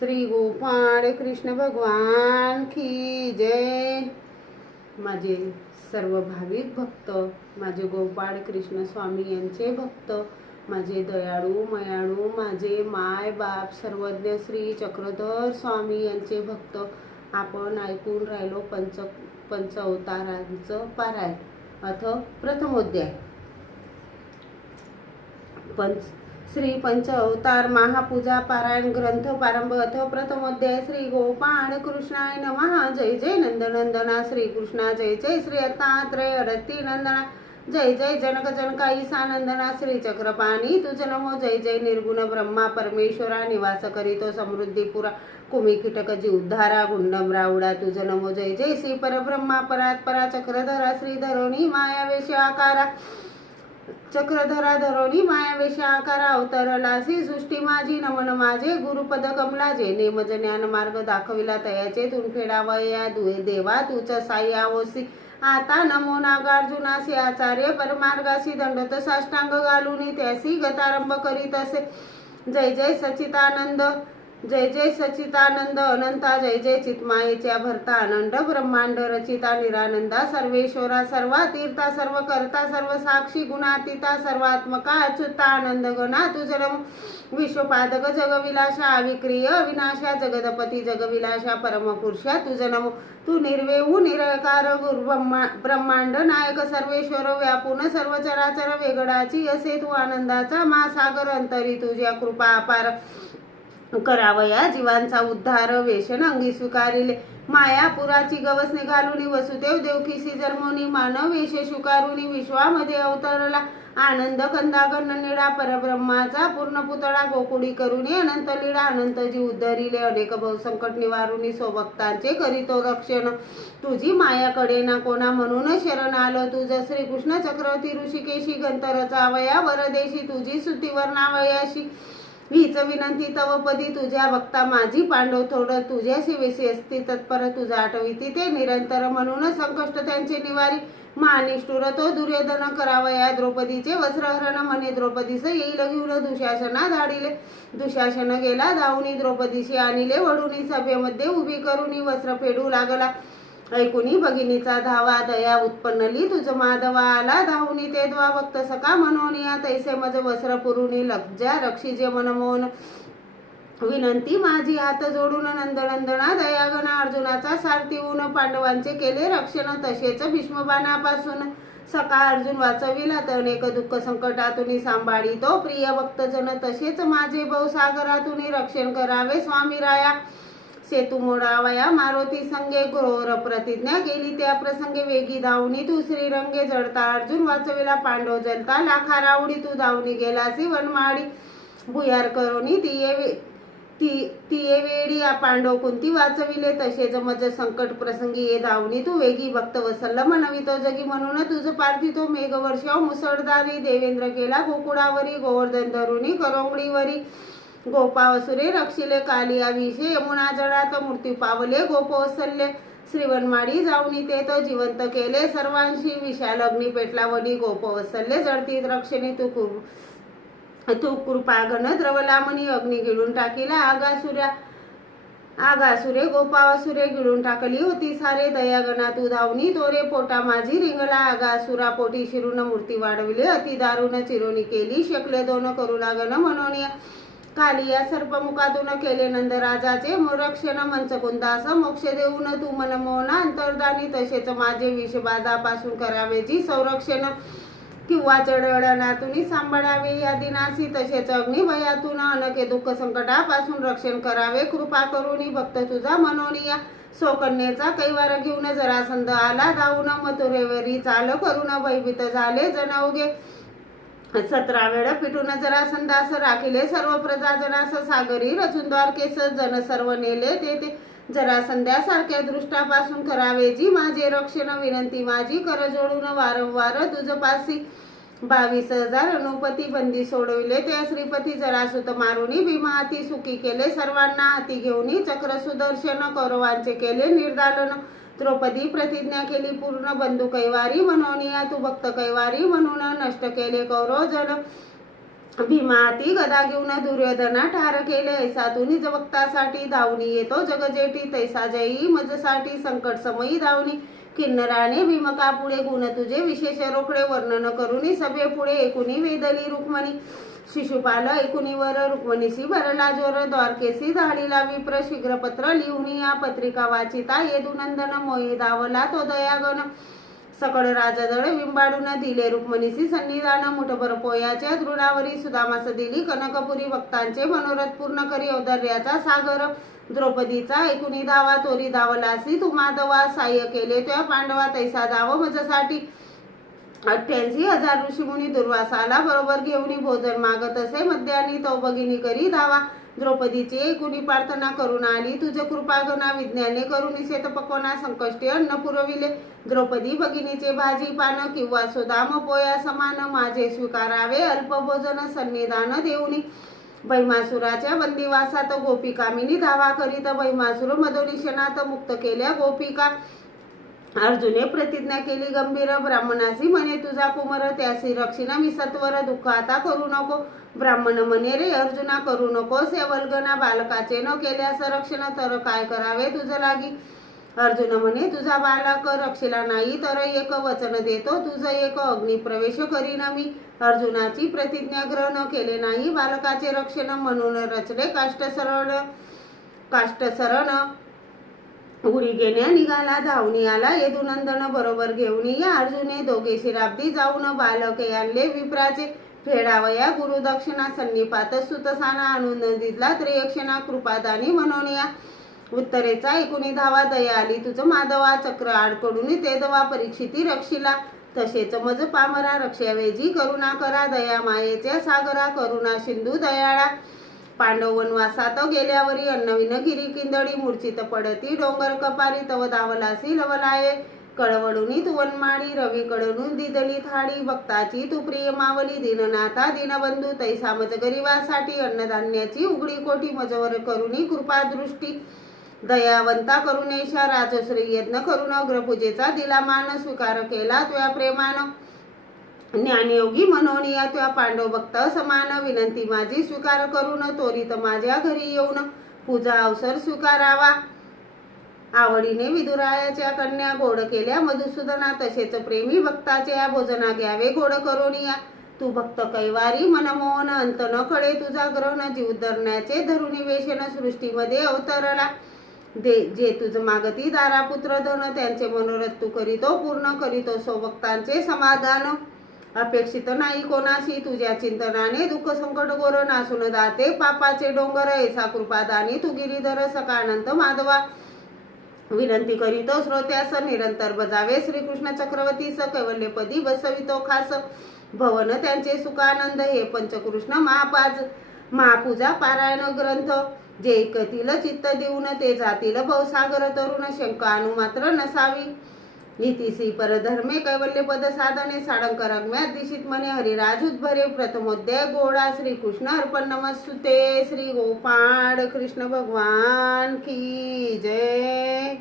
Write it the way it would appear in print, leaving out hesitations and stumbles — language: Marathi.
श्री गोपाळ कृष्ण भगवान की जय। माझे सर्व भाविक भक्त, माझे गोपाळ कृष्ण स्वामी यांचे भक्त, माझे दयाळू मयाळू, माझे माय बाप सर्वज्ञ श्री चक्रधर स्वामी यांचे भक्त, आपण ऐकून राहिलो पंच अवतारांचं पारायण। अथ प्रथमोध्याय। श्री पंच अवतार महापूजा पारायण ग्रंथ प्रारंभ। अथ प्रथमोध्याय। श्री गोपाळ कृष्णाय नमः। जय जय नंदनंदना श्री कृष्णा, जय जय श्री दत्तात्रय अरती नंदना, जय जय जनक जनका ईसानंदना श्री चक्रपाणी तुझ नमो। जय जय निर्गुण ब्रह्मा परमेश्वरा, निवास करीतो समृद्धीपुरा, कुमी कीटक जीवधारा गुंडम रावडा तुझ नमो। जय जय श्री परब्रह्मा परात्परा, चक्रधरा श्री धरोणी मायावेश आकारा, चक्रधरा धरोणी मायावेश आकारा, अवतरलासी सृष्टी माझी नमन माझे। गुरुपद कमला जे नेमज ज्ञान मार्ग दाखविला, तयाचे तुन फेडावया दुहे देवा तूच साई आवसी। आता नमो नागार्जुनासी आचार्य परमार्गासी, दंडत साष्टांग घालुनी त्यासी गतारंभ करीत असे। जय जय सचितानंद, जय जय सचितानंद अनंता, जय जय चितमायेच्या भरता आनंद ब्रह्मांड रचिता निरानंदा, सर्वेश्वरा सर्वा तीर्था सर्व करता सर्व साक्षी गुणातीता, सर्वात्मका अच्युता आनंद गणा तुझ नमो। विश्वपादक जगविलाशा अविक्रिय विनाशा, जगदपती जगविलाशा परमपुरुषा तुझ नमो। तू निर्वेहू निराकार गुरु ब्रह्मांड नायक, सर्वेश्वर व्यापून सर्व चराचर वेगळाची असे तू। आनंदाचा महासागर अंतरी तुझ्या कृपा अपार, करावया जीवांचा उद्धार वेशन अंगी स्वीकारिले। मायापुराची गवसने घालुनी वसुदेव देवकीसी जन्मोनी, मानव वेश स्वीकारुनी विश्वामध्ये अवतरला। आनंद कंदागण निळा परब्रह्माचा पूर्ण पुतळा, गोकुळी करुणी अनंत लीळा, अनंत जीव उद्धरिले अनेक भवसंकट निवारुनी, स्वभक्तांचे करीतो रक्षण। तुझी मायाकडे ना कोणा म्हणून शरण आलो तुझ। श्रीकृष्ण चक्रवर्ती ऋषिकेशी गंतरचा अवया वरदेशी, तुझी स्तुती वर्णावयाशी। हीच विनंती तव पदी तुझ्या भक्ता माझी, पांडव थोड तुझ्या सेवेसी असती तत्पर, तुझा आठविती ते निरंतर म्हणून संकष्ट त्यांचे निवारी। महानिष्ठुर तो दुर्योधन करावया द्रौपदीचे वस्त्रहरण, म्हणे द्रौपदीस येईल घेऊन दुशासना धाडिले। दुशासन गेला धावूनी द्रौपदीशी आणिले, वडुनी सभेमध्ये उभी करुनी वस्त्र फेडू लागला। ऐकुनी भगिनीचा धावा दया उत्पन्नली, तुझ माधवा आला धावूनी ते द्वा भक्त सका मनोनिया, तैसे मज वस्त्र पुरुनी लज्जा रक्षिजे मनमोहन। विनंती माझी हात जोडून नंदनंदना, दयागणा अर्जुनाचा सारथी ऊन, पांडवांचे केले रक्षण तसेच भीष्मबाणापासून। सका अर्जुन वाचविला तर अनेक दुःख संकटातून सांभाळी तो, प्रिय भक्तजन तसेच माझे भवसागरातून रक्षण करावे स्वामी राया। सेतू मोडावया मारुती संगे, घोर प्रतिज्ञा केली त्या प्रसंगे, वेगी धावणी तू श्रीरंगे। जडता अर्जुन वाचविला पांडव जलता, लाखा रावडी तू धावणी गेलासी वनमाडी। भुयार करोनी तिये वेळी पांडव कुंती वाचविले, तसे जमज संकट प्रसंगी ये धावणी तू वेगी। भक्त वत्सल म्हणवितो जगी म्हणून तुझ पार्थितो, मेघ वर्षाव मुसळधारी देवेंद्र केला गोकुळावरी। गोवर्धन धरुणी करंगळीवरी गोपावसुरे रक्षिले, काली अभिषे यमुना जळात मृत्यू पावले गोपवत्सल्य। श्रीवनमाडी जाऊनी ते तो जिवंत केले सर्वांशी, विशाल अग्नी पेटला वनी गोपवत्सल्य जळती रक्षणे। तू कृपाघन द्रवला मनी, अग्नी गिळून टाकीला आगासुरे गोपावसुरे गिळून टाकली होती सारे। दयागणा तू धावनी तोरे पोटा माझी रिंगला, आगासुरा पोटी शिरून मूर्ती वाढविले अति दारुण चिरोनी केली शकले दोन करुणागण मनोनिया। कालिया सर्पमुखातून केले नंदराजाचे रक्षण, मंचकुंदास मोक्ष देऊन तू मनमोहना अंतर्धानी, तसेच माझे विषबाधापासून करावे जी संरक्षण। किंवा चढणातून सांभाळावे या दिनासी, तसेच अग्निभयातून अनके दुःख संकटापासून रक्षण करावे कृपा करुनी भक्त तुझा मनोनिया। सौकन्येचा कैवार घेऊन जरासंध आला धावून, मथुरेवरी चाल करून भयभीत झाले जनवगे। 17 वेळ पिटून जरासंधास राखिले सर्व प्रजाजनास, सागरी रचून द्वारकेस जन सर्व नेले ते जरासंध्यासारख्या दृष्टापासून करावे जी माझे रक्षण। विनंती माझी कर जोडून वारंवार तुझ पासी, 22,000 अनुपती बंदी सोडविले त्या श्रीपती। जरासुत मारुनी भीमा हाती सुखी केले सर्वांना हाती घेऊनी, चक्र सुदर्शन कौरवांचे केले निर्दालन। द्रौपदी प्रतिज्ञा केली पूर्ण, बंधू कैवारी मनोनिया तू भक्त कैवारी म्हणून नष्ट केले कौरव जन। भीमाती गदा घेऊन दुर्योधना ठार केले, ऐसा तू निज भक्तासाठी धावणी येतो जगजेठी, तैसा जयी मजसाठी संकट समयी धावणी. किन्नराने भीमका पुढे गुण तुझे विशेष रोकडे, वर्णन करुनी सभे पुढे ऐकुनी वेदली रुक्मणी. शिशुपाल ऐकुनी वर रुक्मणीसी भरला जोर, द्वारकेसी धाडीला विप्र शीघ्रपत्र लिहुनी या पत्रिका वाचिता येदुनंदन, मोये धावला तो दयागण. सकळ राजदळ विंबाडून दिले रुक्मणीसी सन्निधान, मुठभर पोयाच्या तृणावरी सुदामास दिली कनकपुरी. भक्तांचे मनोरथ पूर्ण करी औदार्याचा सागर, द्रौपदीचा ऐकुनी धावा तोरी धावलासी तू माधवा. साह्य केले त्या पांडवा तैसा धाव मजसाठी, 88,000 ऋषीमुनी दुर्वासाला बरोबर घेऊनी. भोजन मागत असे मध्यानी तो भगिनी करी धावा, द्रौपदीची ऐकुनी प्रार्थना करून आली तुझ कृपागना. विज्ञाने करुणी शेतपकोना संकष्टी अन्न पुरविले, द्रौपदी भगिनीचे भाजी पान किंवा सुदाम पोया समान. माझे स्वीकारावे अल्प भोजन सन्निधान देऊनी, भैमासुराच्या बंदिवासात गोपिकामिनी धावा करीत. भैमासुर मधोनिशनात मुक्त केल्या गोपिका, अर्जुने प्रतिज्ञा केली गंभीर. ब्राह्मणासी म्हणे तुझा कुमर, त्यासी रक्षिण मी सत्वर. दुःख आता करू नको, ब्राह्मण म्हणे रे अर्जुना करू नकोस वल्गना. बालकाचे न केल्यास रक्षण, तर काय करावे तुझ लागी. अर्जुन म्हणे तुझा बालक रक्षिला नाही, तर एक वचन देतो तुझ एक, अग्निप्रवेश करीन मी. अर्जुनाची प्रतिज्ञा ग्रहण केले नाही, बालकाचे रक्षण म्हणून रचले काष्टसरण. उडी घेण्या निघाला धावणी आला येदुनंदन, बरोबर घेऊन या अर्जुने. दोघे शिराब्दी जाऊन बालके आणले विप्राचे, फेडावया गुरुदक्षिणा. सन्निपात सुतसाना आणून दिला त्रियक्षणा, कृपादानी म्हणून या. उत्तरेचा ऐकुनी धावा दया आली तुझ माधवा, चक्र आडकडून ते दवा परीक्षिती रक्षिला. तसेच मज पामरा रक्षावेजी करुणा करा, दया मायेच्या सागरा करुणा सिंधू दयाळा. पांडव वनवासात गेल्यावरी अन्नविन गिरी किंदडी, मूर्छित पडती डोंगर कपारी. तव धावलासी लवलाये कळवडुनी तू वनमाळी, रवी कडून दिदली थाळी. भक्ताची तू प्रिय मावली, दीननाथा दीनबंधू तैसा मज गरिबासाठी. अन्नधान्याची उघडी कोठी मजवर करुणी कृपा दृष्टी. दयावंता करुणेशा राजश्री यज्ञ करून अग्रपूजेचा दिला मान. स्वीकार केला तुया प्रेमान, ज्ञानयोगी मनोनिया तुया पांडव भक्त समान. विनंती माझी स्वीकार करून त्वरित माझ्या घरी येऊन, पूजा अवसर स्वीकारावा. आवडीने विदुरायाच्या कन्या गोड केल्या मधुसूदना, तसेच प्रेमी भक्ताच्या भोजना घ्यावे गोड करोनिया. तू भक्त कैवारी मनमोहन, अंत न कळे तुझा ग्रहण. जीव धरण्याचे धरुणी वेशन सृष्टीमध्ये अवतरला. जे तुझ मागती दारापुत्र धन, त्यांचे मनोरथ तू करीतो पूर्ण. करीतो सो भक्तांचे समाधान, अपेक्षित नाही कोणाशी. तुझ्या चिंतनाने दुःख संकट गोर, नासून दाते पापाचे डोंगर. ऐसा कृपादानी तू गिरीधर सकानंत माधवा. विनंती करीतो श्रोत्यास, निरंतर बजावे श्रीकृष्ण चक्रवर्तीस. कैवल्यपदी बसवितो खास, भवन त्यांचे सुखानंद. हे पंचकृष्ण महापूजा पारायण ग्रंथ, जे ऐकतील चित्त देऊन ते जातील भवसागर तरुण. शंका अनुमात्र नसावी, इतिसी परधर्मे कैवल्यपद साधने. साळंकर अज्ञात दिशित म्हणे हरिराज उद्भरे. प्रथमोध्याय गोडा. श्रीकृष्ण अर्पण नमस्तुते. श्री गोपाळ कृष्ण भगवान की जय.